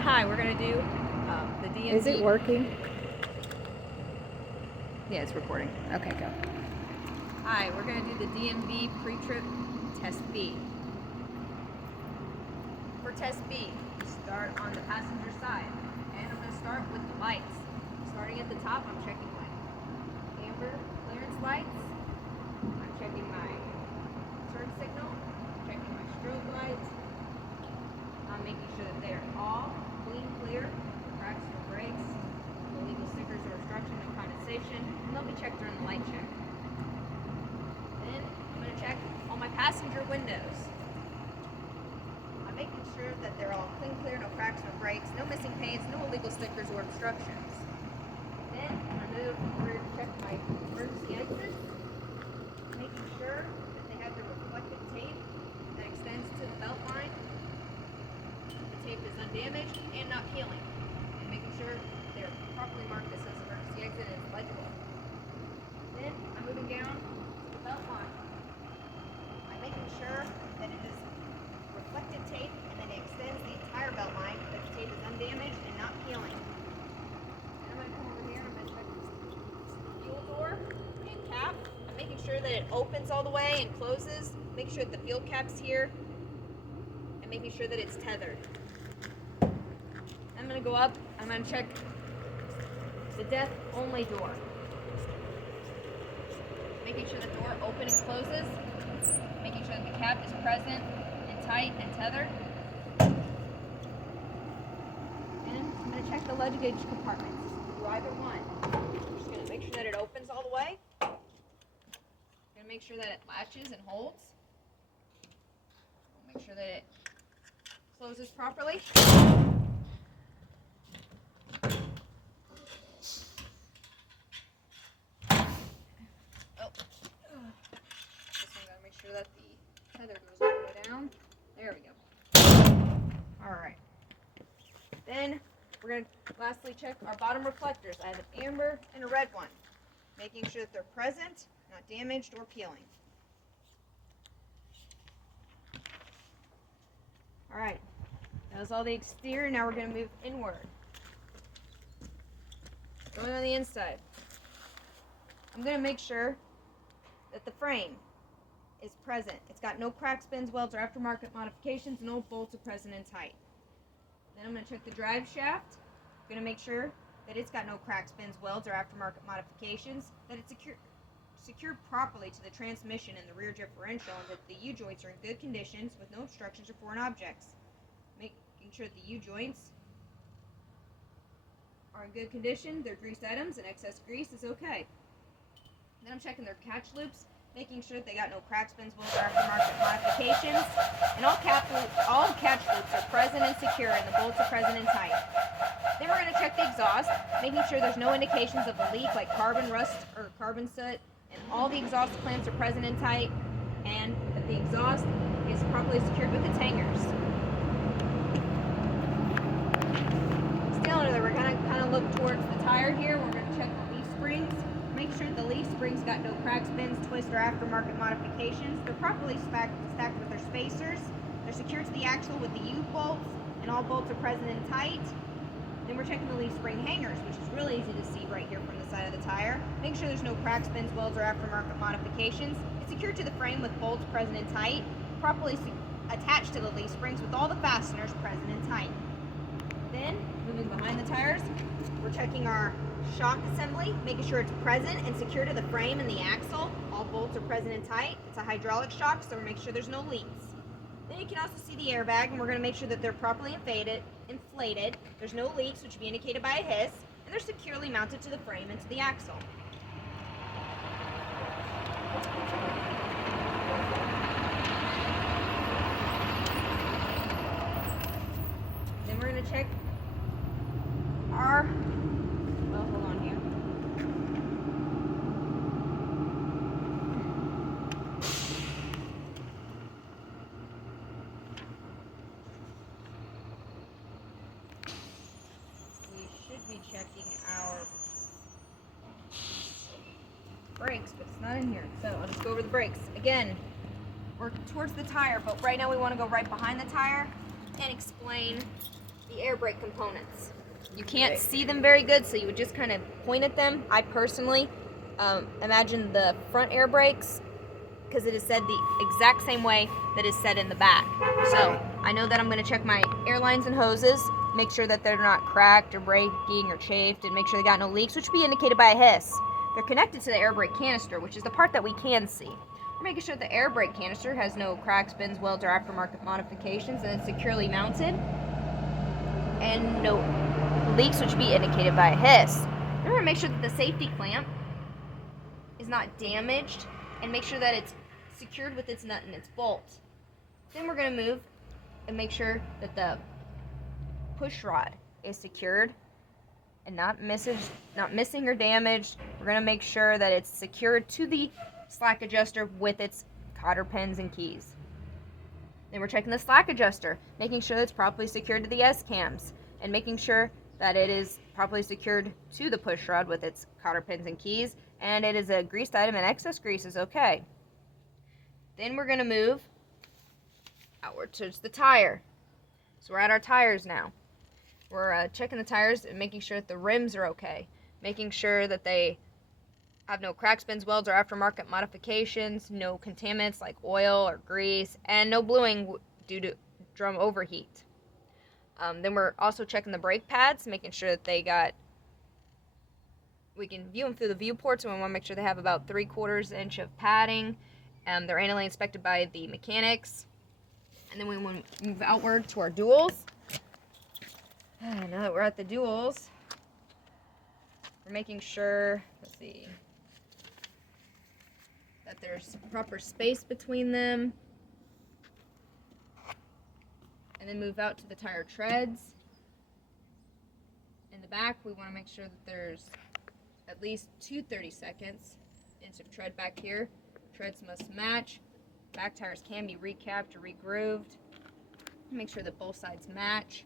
Alright, hi, we're going to do the Dmv. Is it working? Yeah, it's recording. Okay, go. Hi, we're going to do the Dmv Pre-Trip Test B. For Test B, start on the passenger side. And I'm going to start with the lights. Starting at the top, I'm checking my amber clearance lights. I'm checking my turn signal. I'm checking my strobe lights. I'm making sure that they're all clean, clear, no cracks, no breaks, no illegal stickers or obstruction, no condensation, and they'll be checked during the light check. Then I'm going to check all my passenger windows. I'm making sure that they're all clean, clear, no cracks, no breaks, no missing paints, no illegal stickers or obstructions. Then I'm going to move over to check my emergency exits, making sure that they have the reflective tape that extends to the belt line. The tape is undamaged and not peeling, and making sure they're properly marked that says emergency exit and it's legible. Then I'm moving down to the belt line. I'm making sure that it is reflective tape and then it extends the entire belt line, that the tape is undamaged and not peeling. Then I'm going to come over here and I'm going to check the fuel door and cap. I'm making sure that it opens all the way and closes, making sure that the fuel cap's here, and making sure that it's tethered. I'm going to go up, I'm going to check the death only door. Making sure the door opens and closes, making sure that the cap is present and tight and tethered. And I'm going to check the luggage compartments through either one. I'm just going to make sure that it opens all the way. I'm going to make sure that it latches and holds. Make sure that it closes properly. Make sure that the tether goes all the way down. There we go. Alright. Then we're going to lastly check our bottom reflectors. I have an amber and a red one. Making sure that they're present, not damaged or peeling. Alright. That was all the exterior. Now we're going to move inward. Going on the inside. I'm going to make sure that the frame is present. It's got no cracks, bends, welds, or aftermarket modifications. No bolts are present and tight. Then I'm going to check the drive shaft. I'm going to make sure that it's got no cracks, bends, welds, or aftermarket modifications. That it's secured properly to the transmission and the rear differential, and that the U-joints are in good conditions with no obstructions or foreign objects. Making sure that the U-joints are in good condition, their grease items, and excess grease is okay. Then I'm checking their catch loops, making sure that they got no cracks, bends, welds, or aftermarket modifications, and all catch loops are present and secure, and the bolts are present and tight. Then we're going to check the exhaust, making sure there's no indications of a leak like carbon rust or carbon soot, and all the exhaust clamps are present and tight, and that the exhaust is properly secured with its hangers. Still under there, we're going to kind of look towards the tire here. We're going to check the leaf springs. Make sure the leaf springs got no cracks, bends, twists, or aftermarket modifications. They're properly stacked with their spacers. They're secured to the axle with the U-bolts, and all bolts are present and tight. Then we're checking the leaf spring hangers, which is really easy to see right here from the side of the tire. Make sure there's no cracks, bends, welds, or aftermarket modifications. It's secured to the frame with bolts present and tight, properly attached to the leaf springs with all the fasteners present and tight. Then, moving behind the tires, we're checking our shock assembly, making sure it's present and secure to the frame and the axle. All bolts are present and tight. It's a hydraulic shock, so we're make sure there's no leaks. Then you can also see the airbag, and we're going to make sure that they're properly inflated. There's no leaks, which will be indicated by a hiss, and they're securely mounted to the frame and to the axle. Then we're going to check our, well, hold on here. We should be checking our brakes, but it's not in here. So I'll just go over the brakes. Again, we're towards the tire, but right now we want to go right behind the tire and explain the air brake components. You can't see them very good, so you would just kind of point at them. I personally imagine the front air brakes, because it is said the exact same way that is said in the back. So I know that I'm going to check my air lines and hoses, make sure that they're not cracked or breaking or chafed, and make sure they got no leaks, which would be indicated by a hiss. They're connected to the air brake canister, which is the part that we can see. We're making sure the air brake canister has no cracks, bends, welds, or aftermarket modifications, and it's securely mounted, and no leaks, which would be indicated by a hiss. Then we're going to make sure that the safety clamp is not damaged, and make sure that it's secured with its nut and its bolt. Then we're going to move and make sure that the push rod is secured and not missing or damaged. We're going to make sure that it's secured to the slack adjuster with its cotter pins and keys. Then we're checking the slack adjuster, making sure that it's properly secured to the S-cams, and making sure that it is properly secured to the push rod with its cotter pins and keys, and it is a greased item and excess grease is okay. Then we're going to move outward towards the tire. So we're at our tires now. We're checking the tires and making sure that the rims are okay, making sure that they have no cracks, bends, welds, or aftermarket modifications, no contaminants like oil or grease, and no bluing due to drum overheat. Then we're also checking the brake pads, making sure that we can view them through the viewports, and we want to make sure they have about 3/4 inch of padding. They're annually inspected by the mechanics. And then we want to move outward to our duals. Now that we're at the duals, we're making sure, that there's proper space between them. And then move out to the tire treads. In the back, we want to make sure that there's at least 2 30-inch of tread back here. Treads must match. Back tires can be recapped or regrooved. Make sure that both sides match.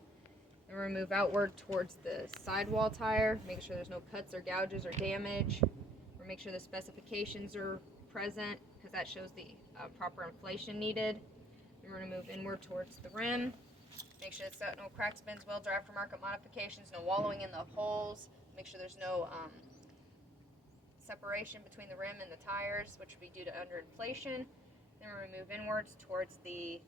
Then we're going to move outward towards the sidewall tire, make sure there's no cuts or gouges or damage. We'll make sure the specifications are present, because that shows the proper inflation needed. Then we're going to move inward towards the rim. Make sure it's got no cracks, bends, welds, or aftermarket modifications, no wallowing in the holes. Make sure there's no separation between the rim and the tires, which would be due to underinflation. Then we're going to move inwards towards the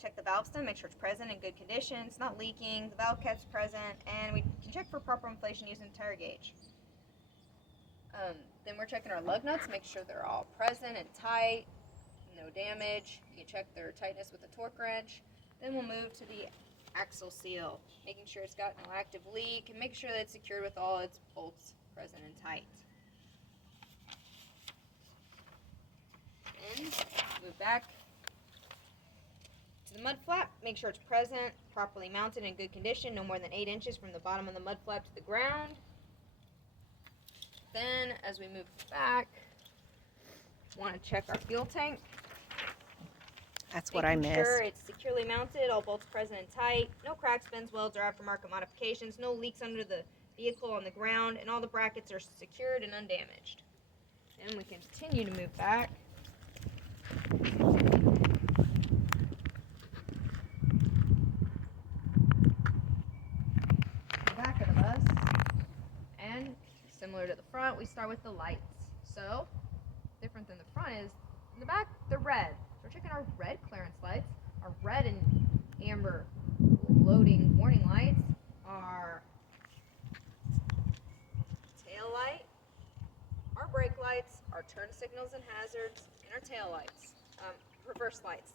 check the valve stem, make sure it's present in good condition, it's not leaking, the valve cap's present, and we can check for proper inflation using the tire gauge. Then we're checking our lug nuts, make sure they're all present and tight, no damage. You can check their tightness with a torque wrench. Then we'll move to the axle seal, making sure it's got no active leak, and make sure that it's secured with all its bolts present and tight. Then move back to the mud flap, make sure it's present, properly mounted, in good condition, no more than 8 inches from the bottom of the mud flap to the ground. Then, as we move back, want to check our fuel tank. That's what I missed. Making sure it's securely mounted, all bolts present and tight, no cracks, bends, welds, or aftermarket modifications, no leaks under the vehicle on the ground, and all the brackets are secured and undamaged. And we continue to move back. Back of the bus. And similar to the front, we start with the lights. So, different than the front is, in the back, they're red. So we're checking our red clearance lights, our red and amber loading warning lights, our tail light, our brake lights, our turn signals and hazards, and our tail lights, reverse lights,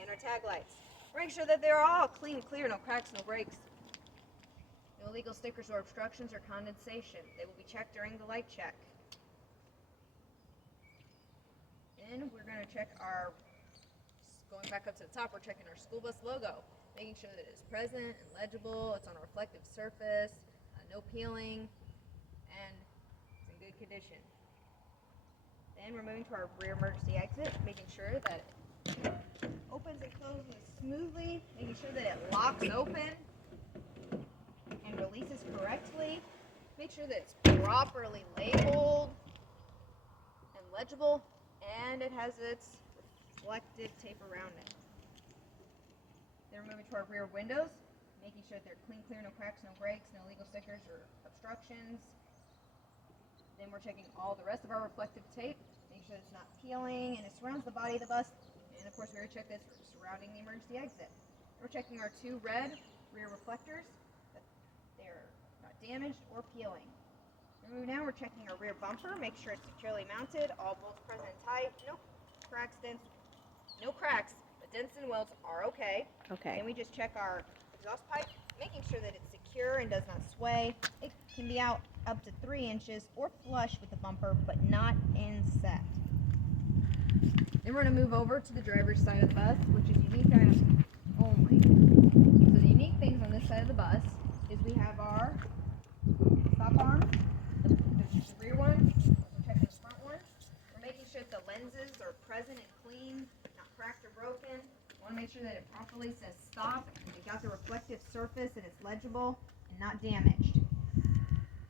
and our tag lights. We're making sure that they're all clean, clear, no cracks, no breaks. No illegal stickers or obstructions or condensation. They will be checked during the light check. Then we're going to check our, going back up to the top, we're checking our school bus logo, making sure that it's present and legible, it's on a reflective surface, no peeling, and it's in good condition. Then we're moving to our rear emergency exit, making sure that it opens and closes smoothly, making sure that it locks open and releases correctly. Make sure that it's properly labeled and legible, and it has its reflective tape around it. Then we're moving to our rear windows, making sure that they're clean, clear, no cracks, no breaks, no illegal stickers or obstructions. Then we're checking all the rest of our reflective tape, making sure it's not peeling and it surrounds the body of the bus. And of course, we already checked this surrounding the emergency exit. We're checking our 2 red rear reflectors, that they're not damaged or peeling. Now we're checking our rear bumper, make sure it's securely mounted, all bolts present and tight, no cracks, but dents and welds are okay. Okay. Then we just check our exhaust pipe, making sure that it's secure and does not sway. It can be out up to 3 inches or flush with the bumper, but not inset. Then we're going to move over to the driver's side of the bus, which is unique items only. So the unique things on this side of the bus is we have our stop arm, the rear one, we're checking the front one. We're making sure that the lenses are present and clean, not cracked or broken. We want to make sure that it properly says stop, and we got the reflective surface and it's legible and not damaged.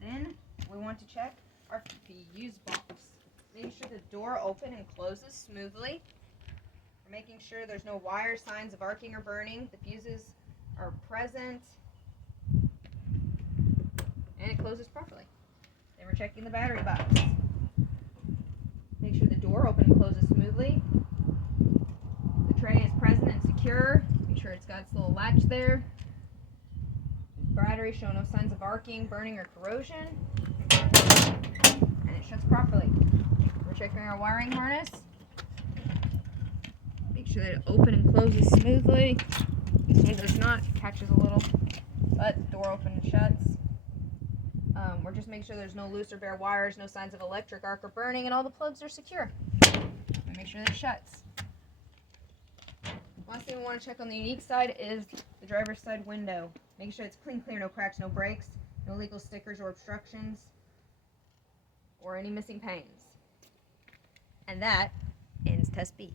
Then we want to check our fuse box. Making sure the door open and closes smoothly. We're making sure there's no wire signs of arcing or burning. The fuses are present. And it closes properly. Then we're checking the battery box. Make sure the door open and closes smoothly. The tray is present and secure. Make sure it's got its little latch there. Battery show no signs of arcing, burning, or corrosion. And it shuts properly. We're checking our wiring harness. Make sure that it opens and closes smoothly. This one does not, catches a little, but the door opens and shuts. We're just making sure there's no loose or bare wires, no signs of electric arc or burning, and all the plugs are secure. And make sure that it shuts. Last thing we want to check on the unique side is the driver's side window. Making sure it's clean, clear, no cracks, no breaks, no legal stickers or obstructions, or any missing panes. And that ends Test B.